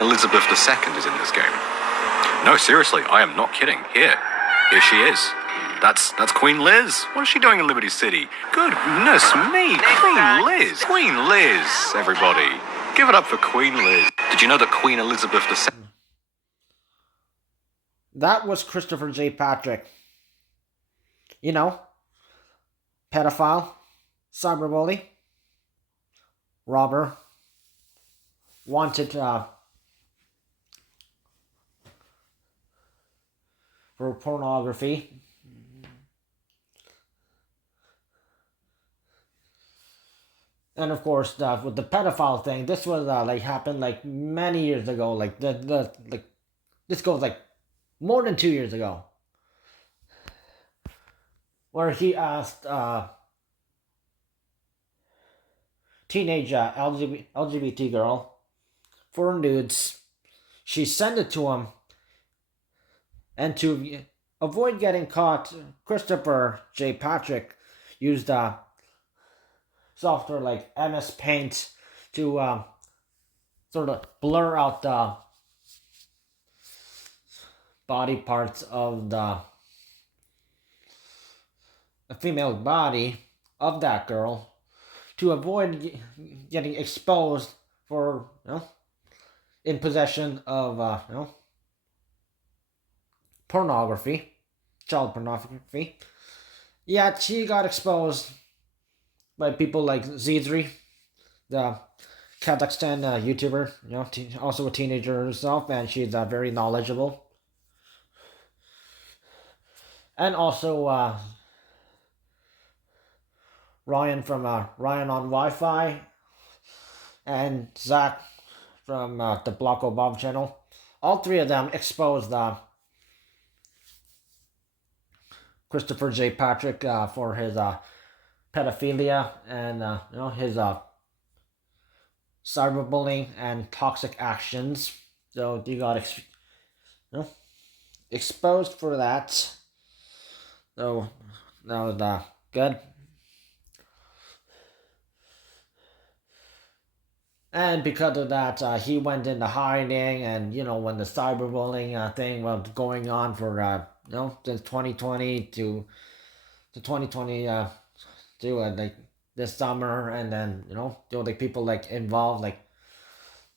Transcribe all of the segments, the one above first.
Elizabeth II is in this game. No, seriously, I am not kidding. Here she is. That's Queen Liz. What is she doing in Liberty City? Goodness me, Queen Liz. Queen Liz, everybody. Give it up for Queen Liz. Did you know that Queen Elizabeth II... That was Christopher J. Patrick. You know, pedophile, cyberbully, robber, wanted for pornography. And of course, with the pedophile thing, this was happened like many years ago. Like this goes like more than 2 years ago, where he asked teenage LGBT girl for nudes. She sent it to him, and to avoid getting caught, Christopher J. Patrick used software like MS Paint to sort of blur out the body parts of the female body of that girl to avoid getting exposed for, in possession of, pornography, child pornography. Yet she got exposed by people like Zizri, the Kazakhstan YouTuber, also a teenager herself, and she's very knowledgeable. And also Ryan from Ryan on Wi-Fi, and Zach from the Blocko Bob channel. All three of them exposed Christopher J. Patrick for his pedophilia and his cyberbullying and toxic actions. So he got exposed for that. So that was good. And because of that, he went into hiding, and when the cyberbullying thing was going on for since 2020 to 2022, like this summer, and then like people like involved, like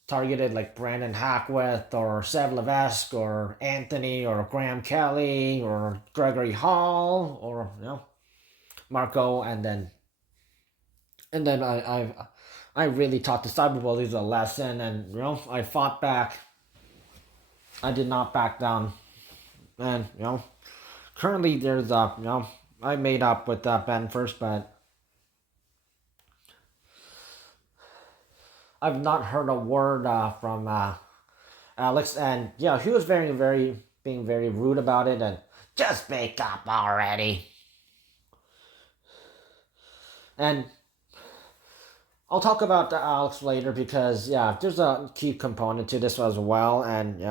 targeted, like Brandon Hackwith or Sev Levesque or Anthony or Graham Kelly or Gregory Hall or Marco, and then I really taught the cyberbullies a lesson, and I fought back. I did not back down, and currently there's I made up with Ben first, but I've not heard a word from Alex, and he was being very rude about it, and just make up already. And I'll talk about Alex later, because there's a key component to this as well, and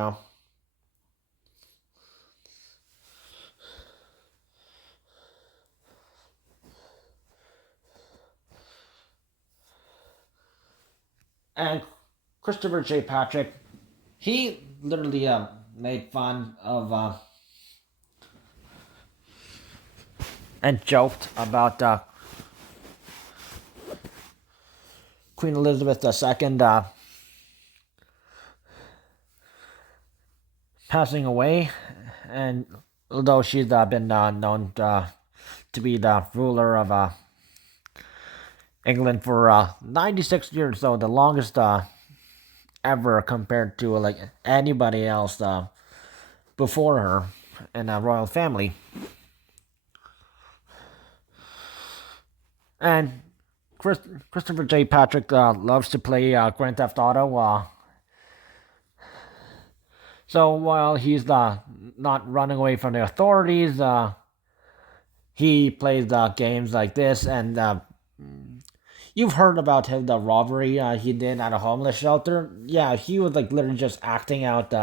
and Christopher J. Patrick, he literally made fun of and joked about Queen Elizabeth II passing away, and although she's been known to be the ruler of England for 96 years, so the longest ever compared to like anybody else before her in a royal family. And Christopher J. Patrick loves to play Grand Theft Auto. So while he's not running away from the authorities, he plays games like this. And you've heard about the robbery he did at a homeless shelter. Yeah, he was like literally just acting out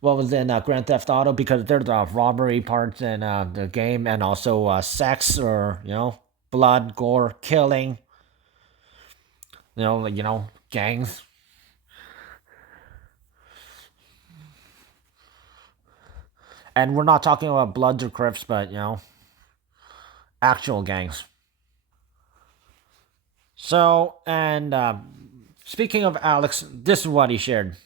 what was in Grand Theft Auto, because there's robbery parts in the game, and also sex, or blood, gore, killing, gangs. And we're not talking about Bloods or Crips, but, actual gangs. So, and speaking of Alex, this is what he shared.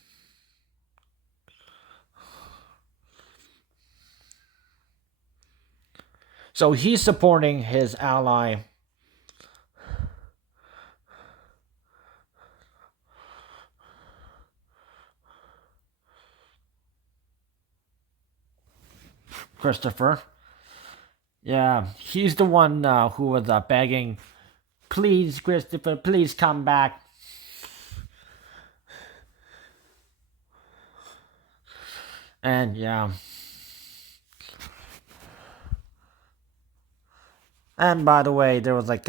So he's supporting his ally Christopher. Yeah, he's the one who was begging, please, Christopher, please come back. And yeah. And by the way, there was like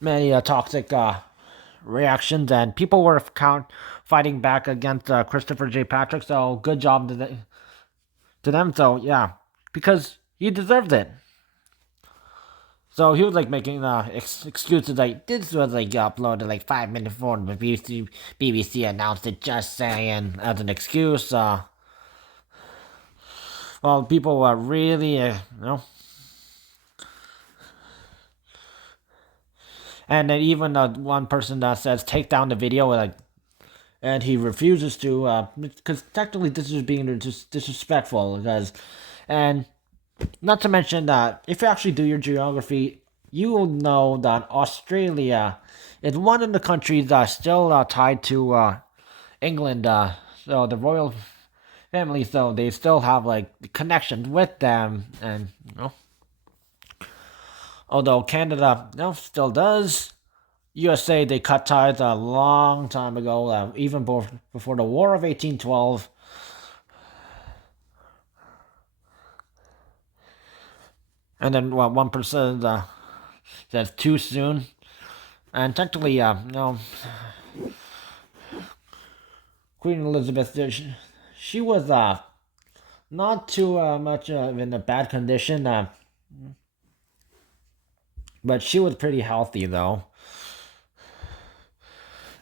many toxic reactions, and people were fighting back against Christopher J. Patrick. So good job to them. So yeah, because he deserved it. So he was like making excuses like this was like uploaded like 5 minutes before the BBC announced it. Just saying as an excuse. Well, people were really and then even one person says take down the video like, and he refuses to because technically this is being disrespectful because, and not to mention that if you actually do your geography, you will know that Australia is one of the countries that's still tied to England. So the royal family, so they still have like connections with them, and although Canada still does. USA they cut ties a long time ago, even before the War of 1812. And then what 1% says too soon. And technically, Queen Elizabeth, she was not too much in a bad condition, but she was pretty healthy though.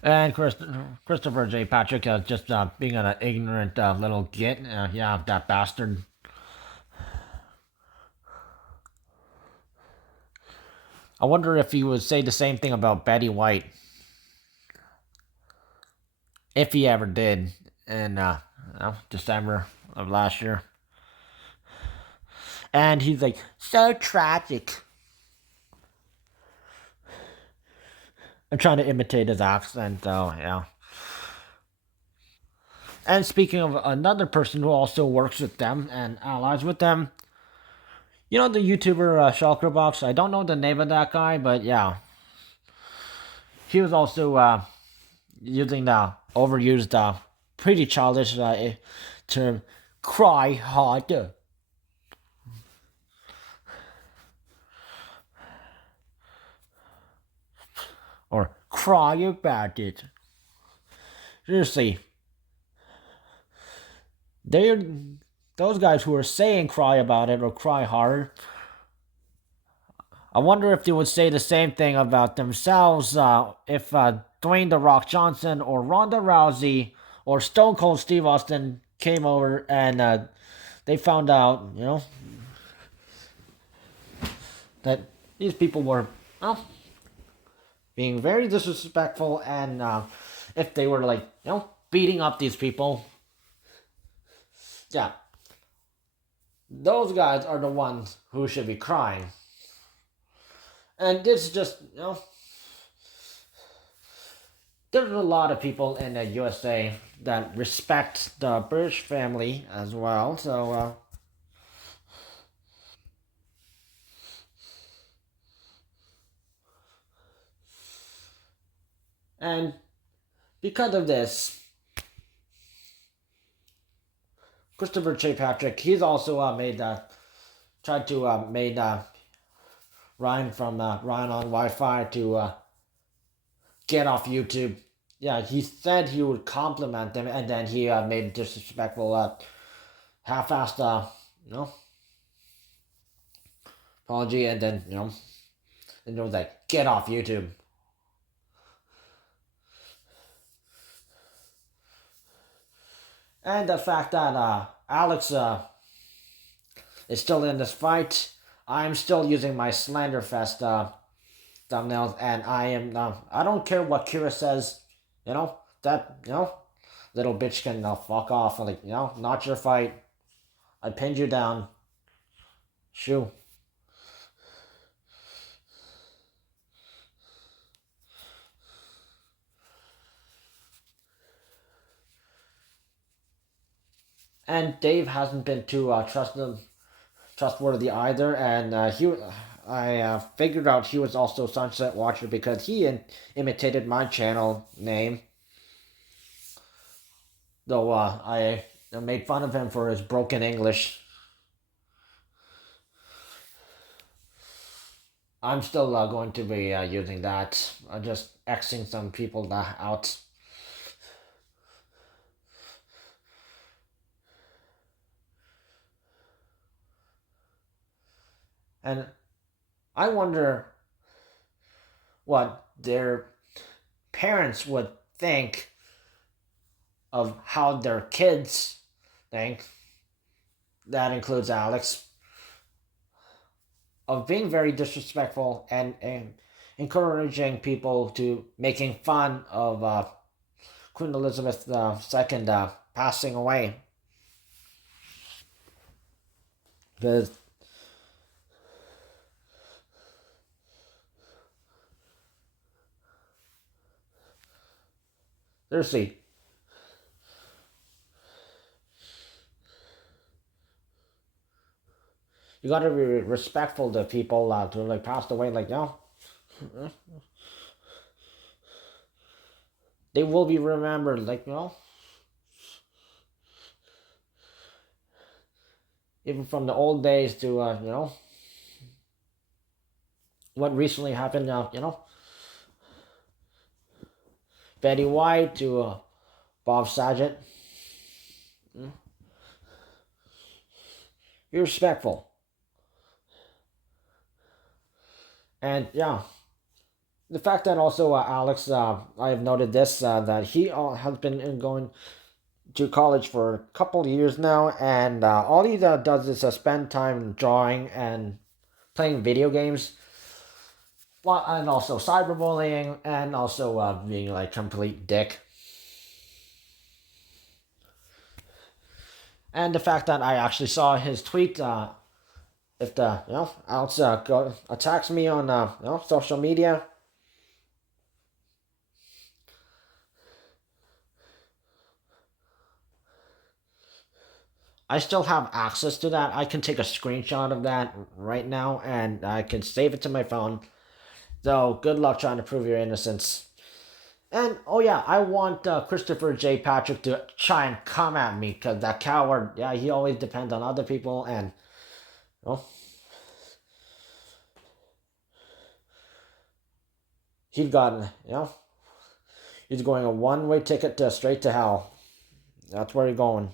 And Christopher J. Patrick just being an ignorant little git. Yeah, that bastard. I wonder if he would say the same thing about Betty White. If he ever did in December of last year. And he's like, so tragic. I'm trying to imitate his accent, though, yeah. And speaking of another person who also works with them and allies with them, you know the YouTuber Shulker Box? I don't know the name of that guy, but yeah. He was also using the overused, pretty childish term, cry harder. Or cry about it. Seriously, they're those guys who are saying cry about it or cry hard. I wonder if they would say the same thing about themselves if Dwayne The Rock Johnson or Ronda Rousey or Stone Cold Steve Austin came over and they found out, that these people were, well, being very disrespectful, and if they were like, beating up these people, yeah, those guys are the ones who should be crying. And this is just, there's a lot of people in the USA that respect the British family as well. So, and because of this, Christopher J. Patrick, he's also tried to made Ryan from Ryan on Wi-Fi to get off YouTube. Yeah, he said he would compliment them, and then he made disrespectful, half-assed, apology, and then and it was like, get off YouTube. And the fact that Alex is still in this fight. I'm still using my Slenderfest thumbnails, and I don't care what Kira says. That little bitch can fuck off. Like not your fight. I pinned you down. Shoo. And Dave hasn't been too trustworthy either, and I figured out he was also Sunset Watcher because he imitated my channel name. Though I made fun of him for his broken English. I'm still going to be using that. I'm just Xing some people out. And I wonder what their parents would think of how their kids think. That includes Alex. Of being very disrespectful and encouraging people to making fun of Queen Elizabeth II passing away. Because seriously, you gotta be respectful to people who like passed away. Like they will be remembered. Like even from the old days to what recently happened. Betty White to Bob Saget. Be respectful. And the fact that also Alex, I have noted this, that he has been going to college for a couple of years now, and all he does is spend time drawing and playing video games, and also cyberbullying, and also being like complete dick. And the fact that I actually saw his tweet, if the Alex attacks me on social media, I still have access to that. I can take a screenshot of that right now and I can save it to my phone. So good luck trying to prove your innocence. And oh yeah, I want Christopher J. Patrick to try and come at me because that coward, he always depends on other people and he's gotten he's going a one-way ticket to straight to hell. That's where he's going.